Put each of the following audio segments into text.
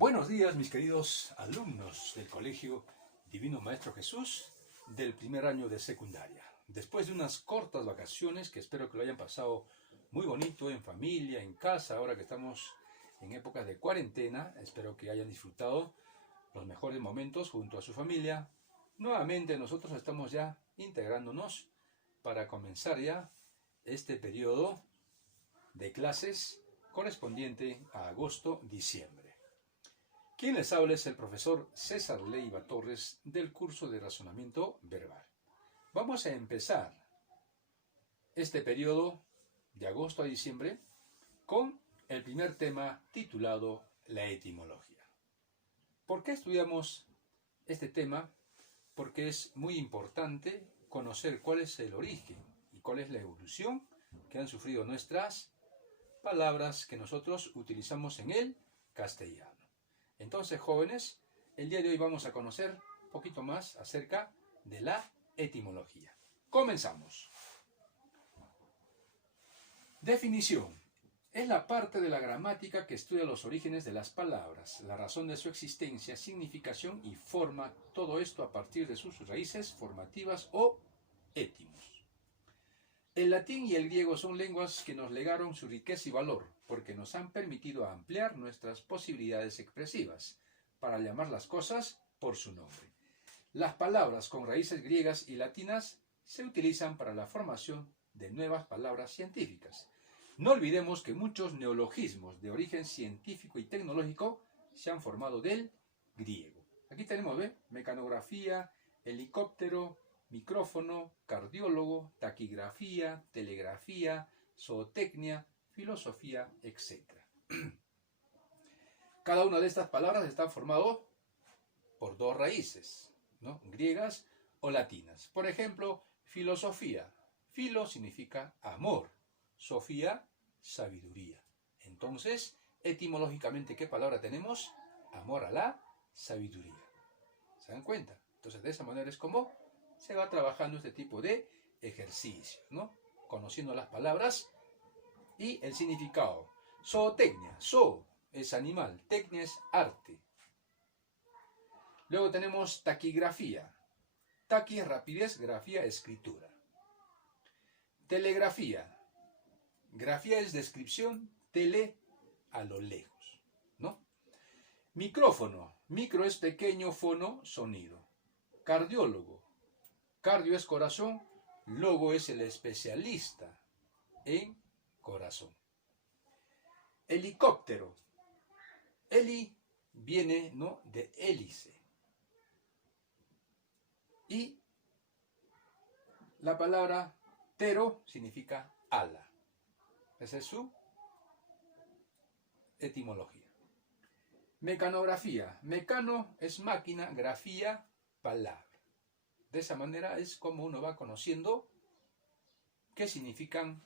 Buenos días, mis queridos alumnos del Colegio Divino Maestro Jesús del primer año de secundaria. Después de unas cortas vacaciones, que espero que lo hayan pasado muy bonito en familia, en casa, ahora que estamos en épocas de cuarentena, espero que hayan disfrutado los mejores momentos junto a su familia. Nuevamente nosotros estamos ya integrándonos para comenzar ya este periodo de clases correspondiente a agosto-diciembre. Quien les habla es el profesor César Leiva Torres del curso de razonamiento verbal. Vamos a empezar este periodo de agosto a diciembre con el primer tema titulado la etimología. ¿Por qué estudiamos este tema? Porque es muy importante conocer cuál es el origen y cuál es la evolución que han sufrido nuestras palabras que nosotros utilizamos en el castellano. Entonces, jóvenes, el día de hoy vamos a conocer un poquito más acerca de la etimología. Comenzamos. Definición. Es la parte de la gramática que estudia los orígenes de las palabras, la razón de su existencia, significación y forma, todo esto a partir de sus raíces formativas o étimos. El latín y el griego son lenguas que nos legaron su riqueza y valor, porque nos han permitido ampliar nuestras posibilidades expresivas, para llamar las cosas por su nombre. Las palabras con raíces griegas y latinas se utilizan para la formación de nuevas palabras científicas. No olvidemos que muchos neologismos de origen científico y tecnológico se han formado del griego. Aquí tenemos, mecanografía, helicóptero, micrófono, cardiólogo, taquigrafía, telegrafía, zootecnia, filosofía, etc. Cada una de estas palabras está formado por dos raíces, ¿no? Griegas o latinas. Por ejemplo, filosofía. Filo significa amor, sofía, sabiduría. Entonces, etimológicamente, ¿qué palabra tenemos? Amor a la sabiduría. ¿Se dan cuenta? Entonces, de esa manera es como se va trabajando este tipo de ejercicios, ¿no? Conociendo las palabras y el significado. Zootecnia. Zoo es animal, tecnia es arte. Luego tenemos taquigrafía. Taqui es rapidez, grafía escritura. Telegrafía. Grafía es descripción, tele a lo lejos, ¿no? Micrófono. Micro es pequeño, fono, sonido. Cardiólogo. Cardio es corazón, logo es el especialista en corazón. Helicóptero. Heli viene, ¿no?, de hélice. Y la palabra tero significa ala. Esa es su etimología. Mecanografía. Mecano es máquina, grafía, palabra. De esa manera es como uno va conociendo qué significan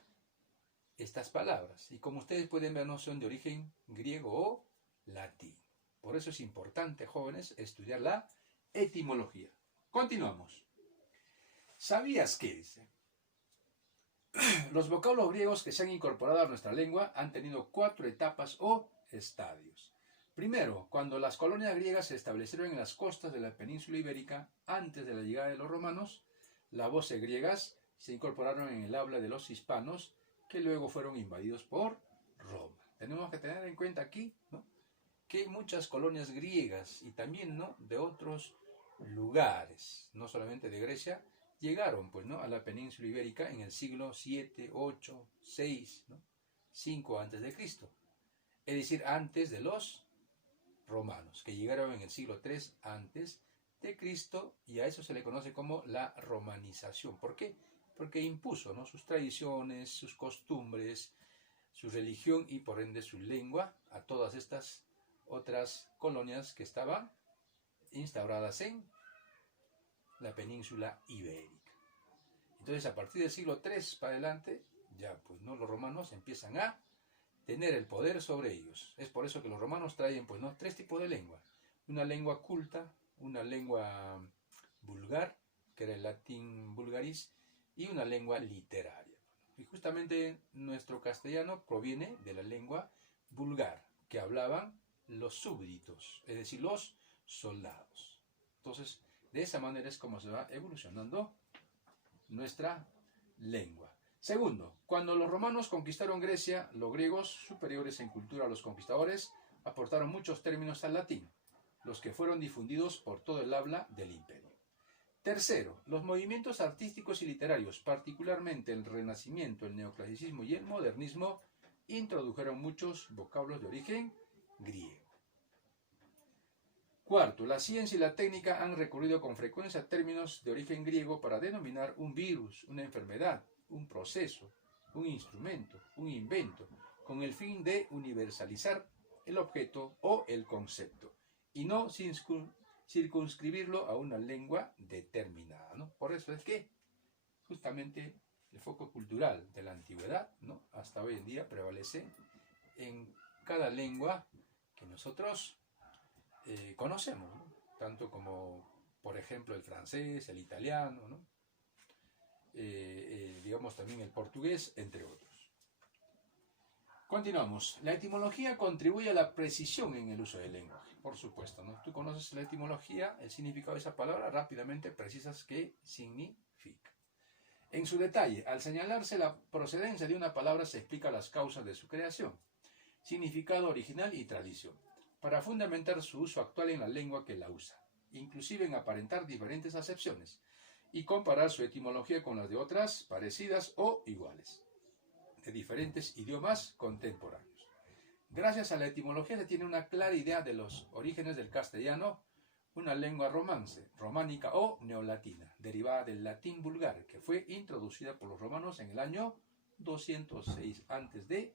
estas palabras. Y como ustedes pueden ver, no son de origen griego o latín. Por eso es importante, jóvenes, estudiar la etimología. Continuamos. ¿Sabías qué dice? Los vocablos griegos que se han incorporado a nuestra lengua han tenido 4 etapas o estadios. Primero, cuando las colonias griegas se establecieron en las costas de la península ibérica antes de la llegada de los romanos, las voces griegas se incorporaron en el habla de los hispanos, que luego fueron invadidos por Roma. Tenemos que tener en cuenta aquí, ¿no?, que muchas colonias griegas y también, ¿no?, de otros lugares, no solamente de Grecia, llegaron, pues, ¿no?, a la península ibérica en el siglo 7, 8, 6, ¿no?, 5 antes de Cristo. Es decir, antes de los romanos, que llegaron en el siglo 3 antes de Cristo, y a eso se le conoce como la romanización. ¿Por qué? Porque impuso, ¿no?, sus tradiciones, sus costumbres, su religión y por ende su lengua a todas estas otras colonias que estaban instauradas en la península ibérica. Entonces, a partir del siglo 3 para adelante, ya pues, ¿no?, los romanos empiezan a tener el poder sobre ellos. Es por eso que los romanos traen, pues, ¿no?, 3 tipos de lengua. Una lengua culta, una lengua vulgar, que era el latín vulgaris, y una lengua literaria. Y justamente nuestro castellano proviene de la lengua vulgar, que hablaban los súbditos, es decir, los soldados. Entonces, de esa manera es como se va evolucionando nuestra lengua. Segundo, cuando los romanos conquistaron Grecia, los griegos, superiores en cultura a los conquistadores, aportaron muchos términos al latín, los que fueron difundidos por todo el habla del imperio. Tercero, los movimientos artísticos y literarios, particularmente el Renacimiento, el Neoclasicismo y el Modernismo, introdujeron muchos vocablos de origen griego. Cuarto, la ciencia y la técnica han recurrido con frecuencia a términos de origen griego para denominar un virus, una enfermedad, un proceso, un instrumento, un invento, con el fin de universalizar el objeto o el concepto, y no circunscribirlo a una lengua determinada, ¿no? Por eso es que justamente el foco cultural de la antigüedad, ¿no?, hasta hoy en día prevalece en cada lengua que nosotros conocemos, ¿no? Tanto como, por ejemplo, el francés, el italiano, ¿no? Digamos también el portugués, entre otros. Continuamos. La etimología contribuye a la precisión en el uso del lenguaje, por supuesto, ¿no? Tú conoces la etimología, el significado de esa palabra, rápidamente precisas qué significa. En su detalle, al señalarse la procedencia de una palabra se explica las causas de su creación, significado original y tradición, para fundamentar su uso actual en la lengua que la usa, inclusive en aparentar diferentes acepciones, y comparar su etimología con las de otras parecidas o iguales, de diferentes idiomas contemporáneos. Gracias a la etimología se tiene una clara idea de los orígenes del castellano, una lengua romance, románica o neolatina, derivada del latín vulgar, que fue introducida por los romanos en el año 206 a.C.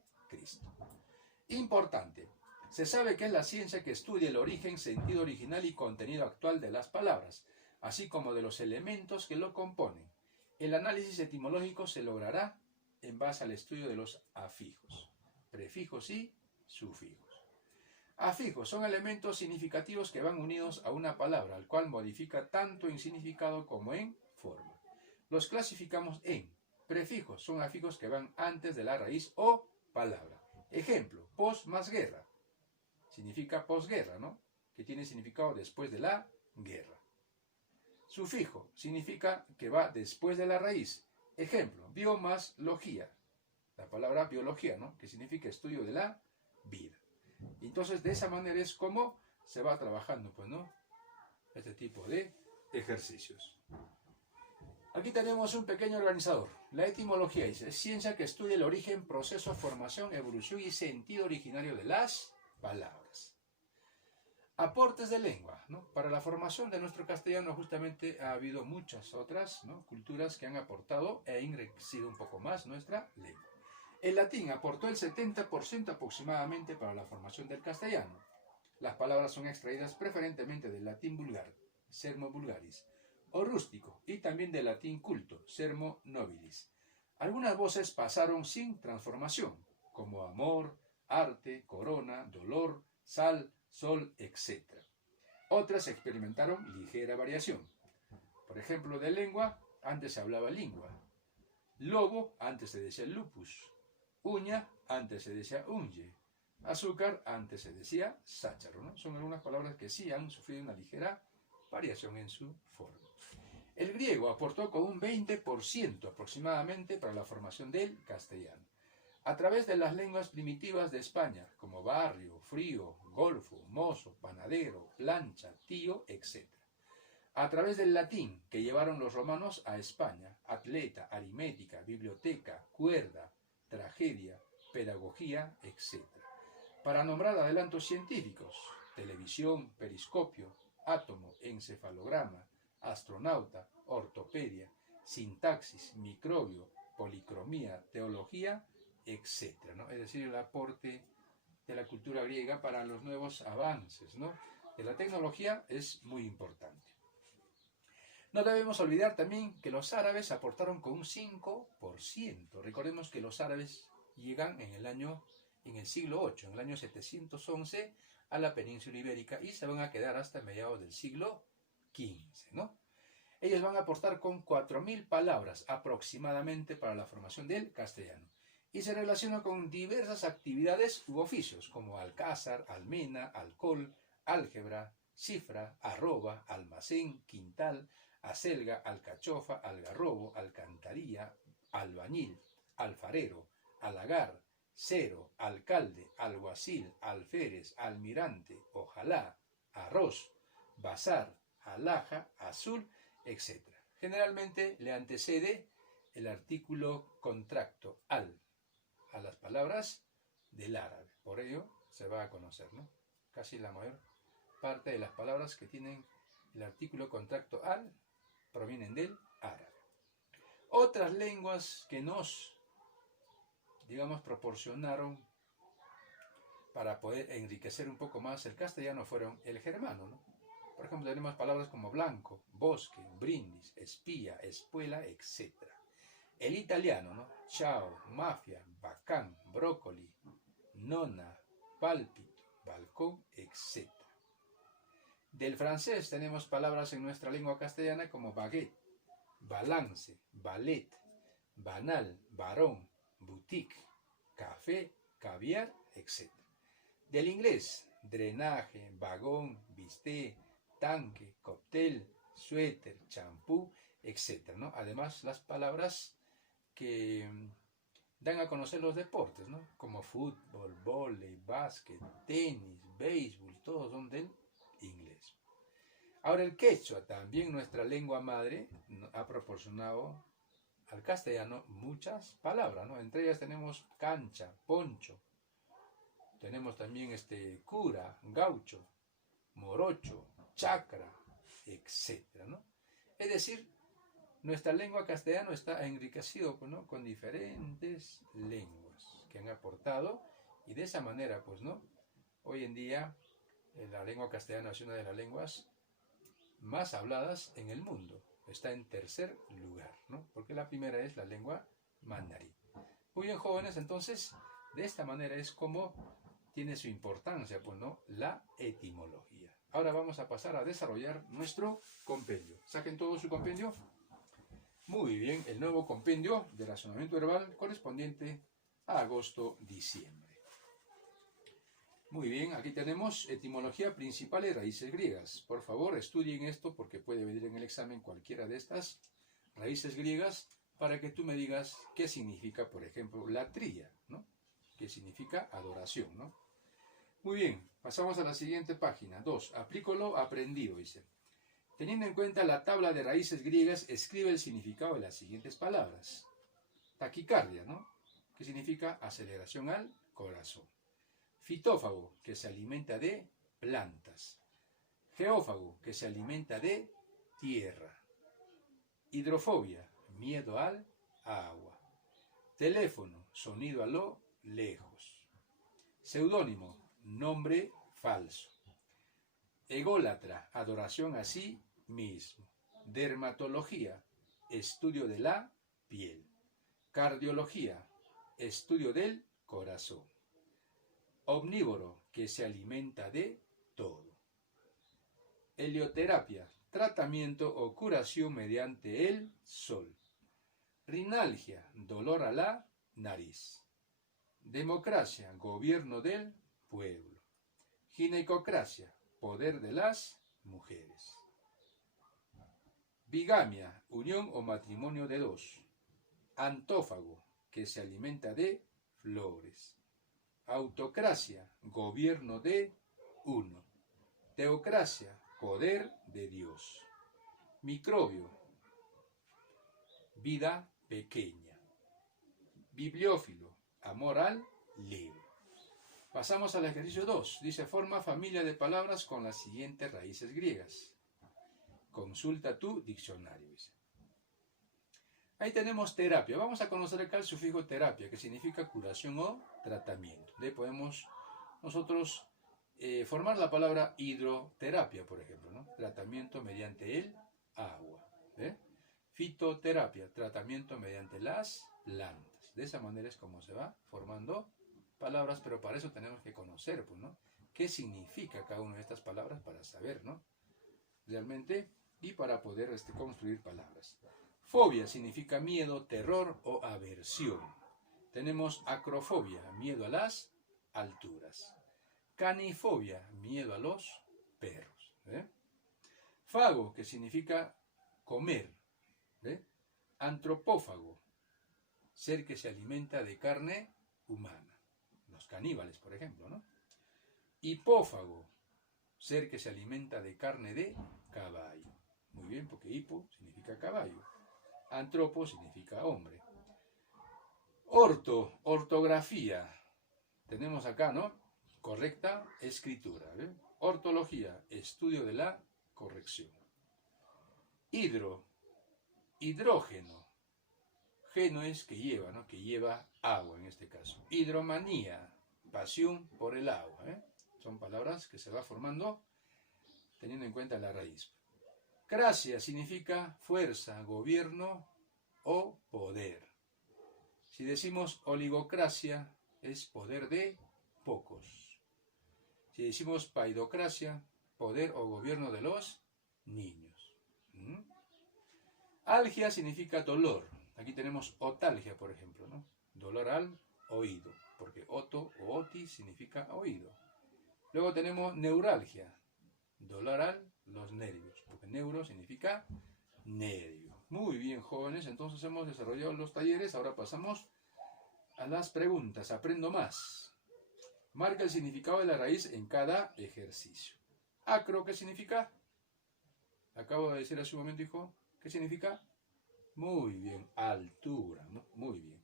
Importante. Se sabe que es la ciencia que estudia el origen, sentido original y contenido actual de las palabras, así como de los elementos que lo componen. El análisis etimológico se logrará en base al estudio de los afijos, prefijos y sufijos. Afijos son elementos significativos que van unidos a una palabra, al cual modifica tanto en significado como en forma. Los clasificamos en prefijos, son afijos que van antes de la raíz o palabra. Ejemplo, pos más guerra. Significa posguerra, ¿no? Que tiene significado después de la guerra. Sufijo significa que va después de la raíz. Ejemplo, bio más logía. La palabra biología, ¿no? Que significa estudio de la vida. Entonces, de esa manera es como se va trabajando, pues, ¿no?, este tipo de ejercicios. Aquí tenemos un pequeño organizador. La etimología dice, es ciencia que estudia el origen, proceso, formación, evolución y sentido originario de las palabras. Aportes de lengua, ¿no? Para la formación de nuestro castellano justamente ha habido muchas otras, ¿no?, culturas que han aportado e enriquecido un poco más nuestra lengua. El latín aportó el 70% aproximadamente para la formación del castellano. Las palabras son extraídas preferentemente del latín vulgar, sermo vulgaris, o rústico, y también del latín culto, sermo nobilis. Algunas voces pasaron sin transformación, como amor, arte, corona, dolor, sal, sol, etc. Otras experimentaron ligera variación. Por ejemplo, de lengua, antes se hablaba lingua. Lobo, antes se decía lupus. Uña, antes se decía unye. Azúcar, antes se decía sácharo, ¿no? Son algunas palabras que sí han sufrido una ligera variación en su forma. El griego aportó con un 20% aproximadamente para la formación del castellano, a través de las lenguas primitivas de España, como barrio, frío, golfo, mozo, panadero, plancha, tío, etc. A través del latín que llevaron los romanos a España, atleta, aritmética, biblioteca, cuerda, tragedia, pedagogía, etc. Para nombrar adelantos científicos, televisión, periscopio, átomo, encefalograma, astronauta, ortopedia, sintaxis, microbio, policromía, teología, etc., ¿no? Es decir, el aporte de la cultura griega para los nuevos avances, ¿no?, de la tecnología es muy importante. No debemos olvidar también que los árabes aportaron con un 5%. Recordemos que los árabes llegan en el siglo VIII, en el año 711, a la península ibérica y se van a quedar hasta mediados del siglo XV, ¿no? Ellos van a aportar con 4.000 palabras aproximadamente para la formación del castellano. y se relaciona con diversas actividades u oficios como alcázar, almena, alcohol, álgebra, cifra, arroba, almacén, quintal, acelga, alcachofa, algarrobo, alcantarilla, albañil, alfarero, halagar, cero, alcalde, alguacil, alférez, almirante, ojalá, arroz, bazar, alhaja, azul, etc. Generalmente le antecede el artículo contracto a las palabras del árabe. Por ello se va a conocer, ¿no? Casi la mayor parte de las palabras que tienen el artículo contracto al provienen del árabe. Otras lenguas que nos, digamos, proporcionaron para poder enriquecer un poco más el castellano fueron el germano, ¿no? Por ejemplo, tenemos palabras como blanco, bosque, brindis, espía, espuela, etc. El italiano, ¿no? Ciao, mafia, bacán, brócoli, nonna, pálpito, balcón, etc. Del francés tenemos palabras en nuestra lengua castellana como baguette, balance, ballet, banal, varón, boutique, café, caviar, etc. Del inglés, drenaje, vagón, bisté, tanque, cóctel, suéter, champú, etc., ¿no? Además, las palabras que dan a conocer los deportes, ¿no? Como fútbol, vóley, básquet, tenis, béisbol, todos son del inglés. Ahora el quechua, también nuestra lengua madre, ha proporcionado al castellano muchas palabras, ¿no? Entre ellas tenemos cancha, poncho, tenemos también cura, gaucho, morocho, chacra, etc., ¿no? Es decir, nuestra lengua castellana está enriquecido, ¿no?, con diferentes lenguas que han aportado, y de esa manera, pues, ¿no?, hoy en día la lengua castellana es una de las lenguas más habladas en el mundo. Está en tercer lugar, ¿no?, porque la primera es la lengua mandarín. Muy bien, jóvenes, entonces, de esta manera es como tiene su importancia, pues, ¿no?, la etimología. Ahora vamos a pasar a desarrollar nuestro compendio. Saquen todo su compendio. Muy bien, el nuevo compendio de razonamiento verbal correspondiente a agosto-diciembre. Muy bien, aquí tenemos etimología principal y raíces griegas. Por favor, estudien esto porque puede venir en el examen cualquiera de estas raíces griegas para que tú me digas qué significa, por ejemplo, latría, ¿no?, que significa adoración, ¿no? Muy bien, pasamos a la siguiente página. 2. Aplico lo aprendido, dice. Teniendo en cuenta la tabla de raíces griegas, escribe el significado de las siguientes palabras. Taquicardia, ¿no?, que significa aceleración al corazón. Fitófago, que se alimenta de plantas. Geófago, que se alimenta de tierra. Hidrofobia, miedo al agua. Teléfono, sonido a lo lejos. Seudónimo, nombre falso. Ególatra, adoración a sí mismo. Dermatología, estudio de la piel. Cardiología, estudio del corazón. Omnívoro, que se alimenta de todo. Helioterapia, tratamiento o curación mediante el sol. Rinalgia, dolor a la nariz. Democracia, gobierno del pueblo. Ginecocracia, poder de las mujeres. Bigamia, unión o matrimonio de dos. Antófago, que se alimenta de flores. Autocracia, gobierno de uno. Teocracia, poder de Dios. Microbio, vida pequeña. Bibliófilo, amor al libro. Pasamos al ejercicio 2. Dice, forma familia de palabras con las siguientes raíces griegas. Consulta tu diccionario. Dice. Ahí tenemos terapia. Vamos a conocer acá el sufijo terapia, que significa curación o tratamiento. De ahí podemos nosotros formar la palabra hidroterapia, por ejemplo, ¿no? Tratamiento mediante el agua. Fitoterapia, tratamiento mediante las plantas. De esa manera es como se va formando palabras, pero para eso tenemos que conocer, pues, ¿no?, qué significa cada una de estas palabras para saber, ¿no?, realmente, y para poder construir palabras. Fobia significa miedo, terror o aversión. Tenemos acrofobia, miedo a las alturas. Canifobia, miedo a los perros. Fago, que significa comer. Antropófago, ser que se alimenta de carne humana. Los caníbales, por ejemplo, ¿no? Hipófago, ser que se alimenta de carne de caballo. Muy bien, porque hipo significa caballo. Antropo significa hombre. Ortografía. Tenemos acá, ¿no? Correcta escritura. Ortología, estudio de la corrección. Hidrógeno. Geno es que lleva, ¿no? Que lleva agua en este caso. Hidromanía, pasión por el agua. Son palabras que se va formando teniendo en cuenta la raíz. Cracia significa fuerza, gobierno o poder. Si decimos oligocracia, es poder de pocos. Si decimos paidocracia, poder o gobierno de los niños. Algia significa dolor. Aquí tenemos otalgia, por ejemplo, ¿no? Dolor al oído, porque oto o oti significa oído. Luego tenemos neuralgia, dolor a los nervios, porque neuro significa nervio. Muy bien, jóvenes, entonces hemos desarrollado los talleres, ahora pasamos a las preguntas. Aprendo más. Marca el significado de la raíz en cada ejercicio. Acro, ¿qué significa? Acabo de decir hace un momento, hijo, ¿qué significa? Muy bien, altura, ¿no? Muy bien.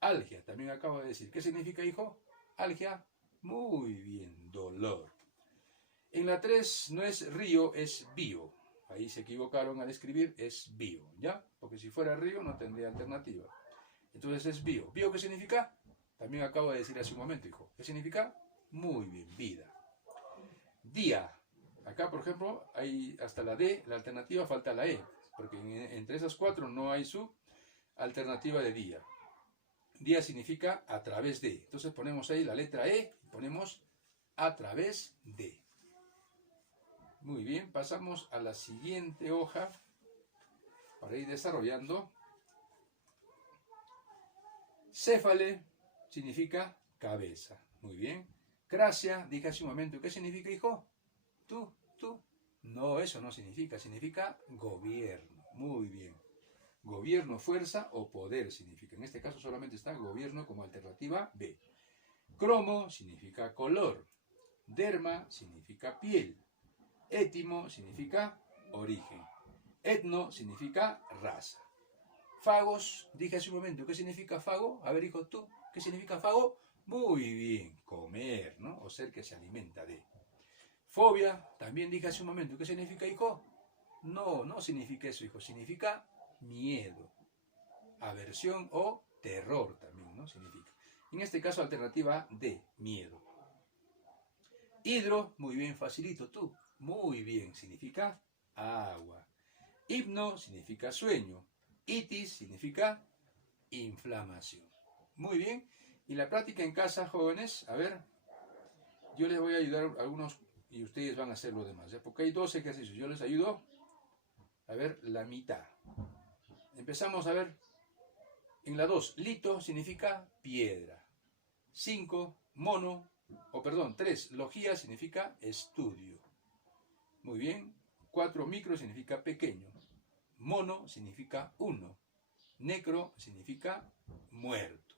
Algia, también acabo de decir, ¿qué significa, hijo? Algia, muy bien, dolor. En la 3 no es río, es bio. Ahí se equivocaron al escribir, es bio, ¿ya? Porque si fuera río no tendría alternativa. Entonces es bio. ¿Bio qué significa? También acabo de decir hace un momento, hijo. ¿Qué significa? Muy bien, vida. Día. Acá, por ejemplo, hay hasta la D, la alternativa falta la E, porque entre esas 4 no hay su alternativa de día. Día significa a través de. Entonces ponemos ahí la letra E y ponemos a través de. Muy bien, pasamos a la siguiente hoja para ir desarrollando. Céfale significa cabeza. Muy bien. Cracia, dije hace un momento, ¿qué significa, hijo? Tú. No, eso no significa, significa gobierno. Muy bien. Gobierno, fuerza o poder significa. En este caso solamente está gobierno como alternativa B. Cromo significa color. Derma significa piel. Étimo significa origen. Etno significa raza. Fagos, dije hace un momento, ¿qué significa fago? A ver, hijo, tú, ¿qué significa fago? Muy bien, comer, ¿no? O ser que se alimenta de. Fobia, también dije hace un momento, ¿qué significa, hijo? No significa eso, hijo, significa miedo, aversión o terror también, ¿no? Significa. En este caso, alternativa D, miedo. Hidro, muy bien, facilito, tú. Muy bien, significa agua. Hipno significa sueño. Itis significa inflamación. Muy bien. Y la práctica en casa, jóvenes, a ver, yo les voy a ayudar a algunos y ustedes van a hacer lo demás, ¿eh? Porque hay 2 ejercicios. Yo les ayudo a ver la mitad. Empezamos a ver en la 2. Lito significa piedra. 3. Logía significa estudio. Muy bien. 4. Micro significa pequeño. Mono significa 1. Necro significa muerto.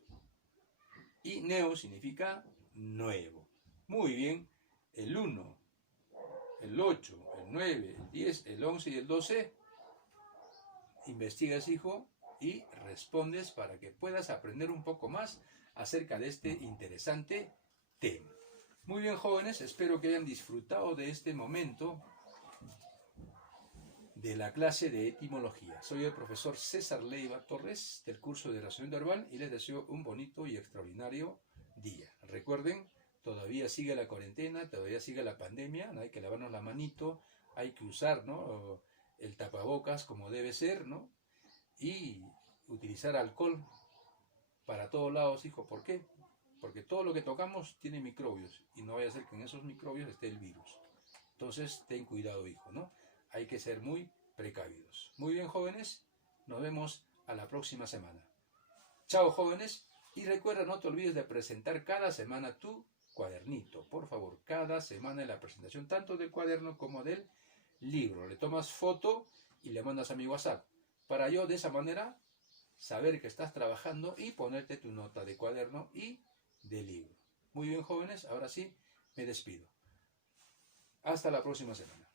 Y neo significa nuevo. Muy bien. El 1, el 8, el 9, el 10, el 11 y el 12. Investigas, hijo, y respondes para que puedas aprender un poco más acerca de este interesante tema. Muy bien, jóvenes, espero que hayan disfrutado de este momento de la clase de etimología. Soy el profesor César Leiva Torres del curso de razonamiento verbal y les deseo un bonito y extraordinario día. Recuerden, todavía sigue la cuarentena, todavía sigue la pandemia, ¿no? Hay que lavarnos la manito, hay que usar, ¿no?, el tapabocas como debe ser, ¿no? Y utilizar alcohol para todos lados, hijo. ¿Por qué? Porque todo lo que tocamos tiene microbios y no vaya a ser que en esos microbios esté el virus. Entonces, ten cuidado, hijo, ¿no? Hay que ser muy precavidos. Muy bien, jóvenes, nos vemos a la próxima semana. Chao, jóvenes. Y recuerda, no te olvides de presentar cada semana tu cuadernito. Por favor, cada semana en la presentación, tanto del cuaderno como del libro. Le tomas foto y le mandas a mi WhatsApp. Para yo de esa manera saber que estás trabajando y ponerte tu nota de cuaderno y de libro. Muy bien, jóvenes, ahora sí, me despido. Hasta la próxima semana.